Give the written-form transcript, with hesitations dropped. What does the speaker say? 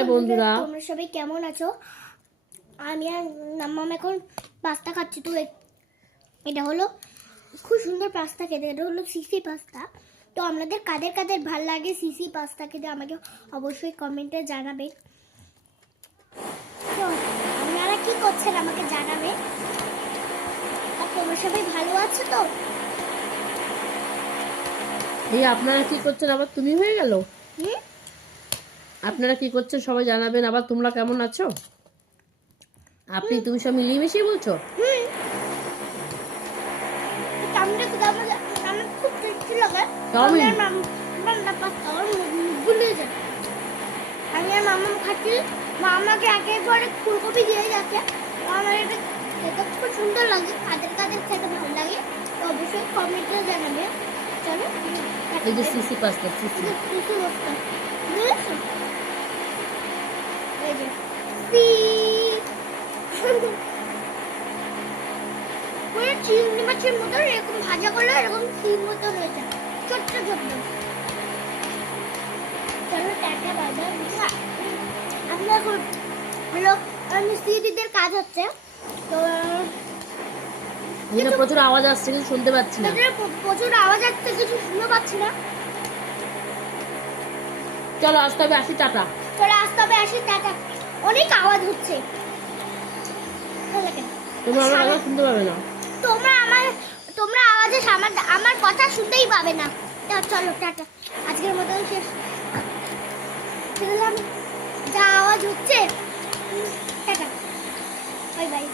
High বন্ধুরা, তোমরা সবাই কেমন আছো? আমি আর মাম্মাম এখন পাস্তা খাচ্ছি। তো এটা হলো খুব সুন্দর পাস্তা খেতে, এটা হলো সিসি পাস্তা। তো আপনাদের কাদের কাদের ভাল লাগে সিসি পাস্তা খেতে আমাকে অবশ্যই কমেন্টে জানাবেন। তো আপনারা কি করছেন আমাকে জানাবেন। আর তোমরা সবাই ভালো আছো তো? এই আপনারা কি করছেন? আবার তুমি হয়ে গেল। আপনারা কি করছেন সবাই জানাবেন। আবার তোমরা কেমন আছো? আপনি তুমি সব মিলিয়ে মিশিয়ে বলছো। খুব টেস্টি লাগে। চাউমিন আমি আর মাম্মাম খাচ্ছি, মামাকে একের পরে ফুলকপি দিয়ে যাচ্ছে। আমার এটা খেতে খুব সুন্দর লাগে। কাদের কাদের খেতে ভালো লাগে তো অবশ্যই কমেন্টে জানাবে। চলো এই যে সিসি পাস্তা, সিসি কিছু বসতে বুঝেছো? এই যে পুরো চিংড়ি মাছের মতো এরকম ভাজা করলে এরকম চিংড়ির মতো হয়ে যায়, ছোট্ট ছোট্ট। চলো টাটা বাজার আমরা এখন হলো মিস্ত্রি দিদিদের কাজ হচ্ছে। তো এখানে প্রচুর আওয়াজ আসছে, কিন্তু শুনতে পাচ্ছি না। প্রচুর আওয়াজ আসছে, কিছু শুনতে পাচ্ছি না। চলো আসতে হবে, আসি, টাটা। চলো আসতে হবে, আসি, টাটা। অনেক আওয়াজ হচ্ছে, তোমরা আমার কথা শুনতে পাবে না। তোমরা আওয়াজে আমার কথা শুনতেই পাবে না। চলো টাটা, আজকের মতো শেষ। যা আওয়াজ হচ্ছে, টাটা, বাই বাই।